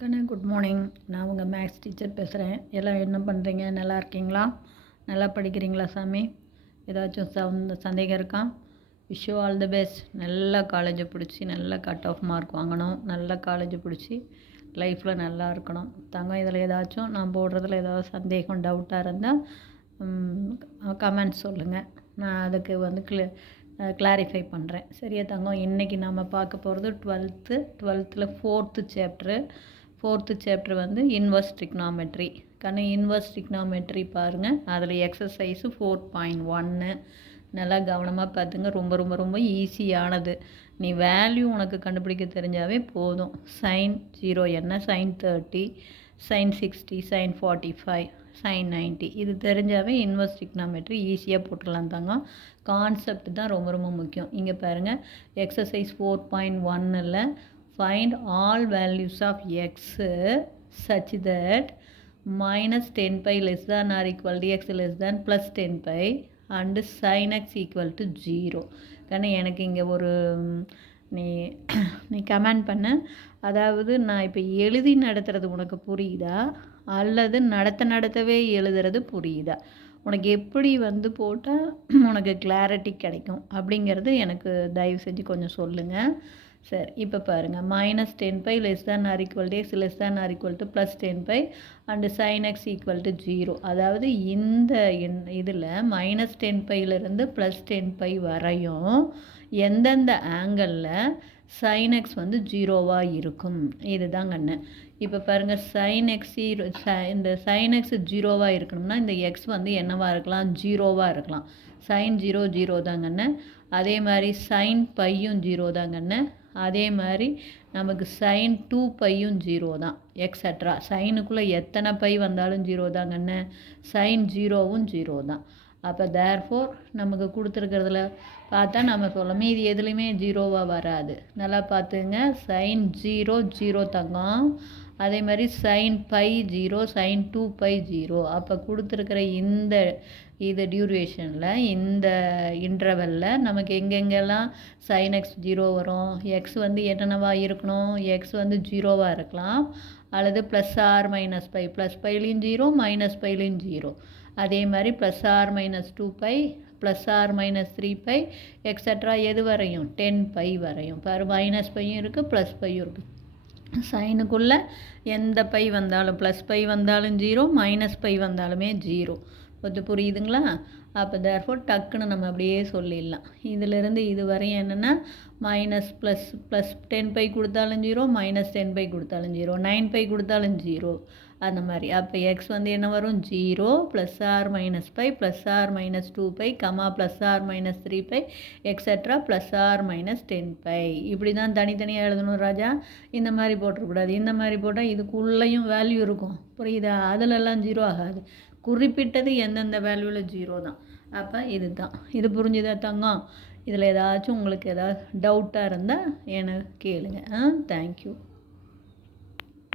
கண்ணா good morning. நான் உங்கள் maths teacher பேசுகிறேன். எல்லாம் என்ன பண்ணுறீங்க? நல்லா இருக்கீங்களா? நல்லா படிக்கிறீங்களா சாமி? ஏதாச்சும் சந்தேகம் இருக்கா? Wish you all the best. நல்ல காலேஜை பிடிச்சி நல்ல கட் ஆஃப் மார்க் வாங்கணும். நல்ல காலேஜை பிடிச்சி லைஃப்பில் நல்லா இருக்கணும். தங்கம் இதில் ஏதாச்சும் நான் போடுறதுல ஏதாவது சந்தேகம் டவுட்டாக இருந்தால் கமெண்ட் சொல்லுங்கள். நான் அதுக்கு வந்து கிளாரிஃபை பண்ணுறேன். சரியா தங்கம்? இன்றைக்கி நம்ம பார்க்க போகிறது 12th ஃபோர்த்து சாப்டர் வந்து இன்வர்ஸ் ட்ரிக்னாமெட்ரி. இன்வர்ஸ் ட்ரிக்னாமெட்ரி பாருங்கள். அதில் எக்ஸசைஸு 4.1 நல்லா கவனமாக பார்த்துங்க. ரொம்ப ரொம்ப ரொம்ப ஈஸியானது. நீ வேல்யூ உனக்கு கண்டுபிடிக்க தெரிஞ்சாவே போதும். sin 0 என்ன, sin 30, sin 60, sin 45, sin 90 இது தெரிஞ்சாவே இன்வர்ஸ் ட்ரிக்னாமெட்ரி ஈஸியாக போட்டுடலாம் தாங்க. கான்செப்ட் தான் ரொம்ப ரொம்ப முக்கியம். இங்கே பாருங்கள், எக்ஸசைஸ் 4.1ல் find all values of x such that -10 pi less than or equal to x less than plus 10 pi and sin x equal to 0. எனக்கு இங்கே ஒரு நீ கமெண்ட் பண்ண, அதாவது நான் இப்போ எழுதி நடத்துறது உனக்கு புரியுதா அல்லது நடத்தவே எழுதுறது புரியுதா? உனக்கு எப்படி வந்து போட்டால் உனக்கு கிளாரிட்டி கிடைக்கும் அப்படிங்கிறது எனக்கு தயவு செஞ்சு கொஞ்சம் சொல்லுங்கள். சரி, இப்போ பாருங்கள், -10 pi less than or equal to x less than or equal to plus 10 pi and sin x equal to 0. அதாவது இந்த இதில் -10 பையிலிருந்து +10 பை வரையும் எந்தெந்த ஆங்கிளில் sin x வந்து 0வாக இருக்கும், இதுதான் கண்ணு. இப்போ பாருங்கள், sin x இந்த sin x 0வாக இருக்கணும்னா இந்த x வந்து என்னவாக இருக்கலாம்? 0வாக இருக்கலாம். sin 0 0 தாங்கண்ணே. அதே மாதிரி sin பையும் 0 தாங்கண்ணே. அதே மாதிரி நமக்கு sin 2 பையும் 0 தான். எக்ஸட்ரா சைனுக்குள்ளே எத்தனை பை வந்தாலும் 0 தாங்கண்ணே. sin 0வும் 0 தான். அப்போ தேர்ஃபோர் நமக்கு கொடுத்துருக்கிறதுல பார்த்தா நம்ம சொல்லலாம், இது எதுலேயுமே 0வாக வராது. நல்லா பார்த்துங்க. sin 0 0 தங்கம். அதே மாதிரி sin பை 0, sin 2 பை 0. அப்போ கொடுத்துருக்கிற இது டியூரேஷனில் இந்த இன்டர்வெல்லில் நமக்கு எங்கெங்கெல்லாம் sin x 0 வரும், எக்ஸ் வந்து என்னென்னவாக இருக்கணும்? எக்ஸ் வந்து 0வாக இருக்கலாம், அல்லது +r - பை, ப்ளஸ் பைலையும் 0, மைனஸ் பைலையும் 0. அதே மாதிரி +r - 2 pi, +r - 3 pi, extra எது வரையும்? 10 பை வரையும். பாரு, மைனஸ் பையும் இருக்குது, ப்ளஸ் பையும் இருக்குது. சைனுக்குள்ளே எந்த பை வந்தாலும், ப்ளஸ் பை வந்தாலும் 0, மைனஸ் பை வந்தாலுமே 0. கொஞ்சம் புரியுதுங்களா? அப்போ தேர்ஃபோர் டக்குன்னு நம்ம அப்படியே சொல்லிடலாம். இதிலிருந்து இது வரையும் என்னென்னா ++ 10 பை கொடுத்தாலும் 0, -10 பை கொடுத்தாலும் 0, 9 பை கொடுத்தாலும் 0, அந்த மாதிரி. அப்போ எக்ஸ் வந்து என்ன வரும்? 0 +r - pi, +r - 2 pi, +r - 3 pi, extra +r - 10 pi. இப்படி தான் தனித்தனியாக எழுதணும் ராஜா. இந்த மாதிரி போட்டுறக்கூடாது. இந்த மாதிரி போட்டால் இதுக்குள்ளேயும் வேல்யூ இருக்கும், புரியுதா? அதிலெல்லாம் 0 ஆகாது. குறிப்பிட்டது எந்தெந்த வேல்யூவில் 0 தான். அப்போ இது தான். இது புரிஞ்சுதா தங்கம்? இதில் ஏதாச்சும் உங்களுக்கு ஏதாவது டவுட்டாக இருந்தால் எனக்கு கேளுங்க. தேங்க்யூ.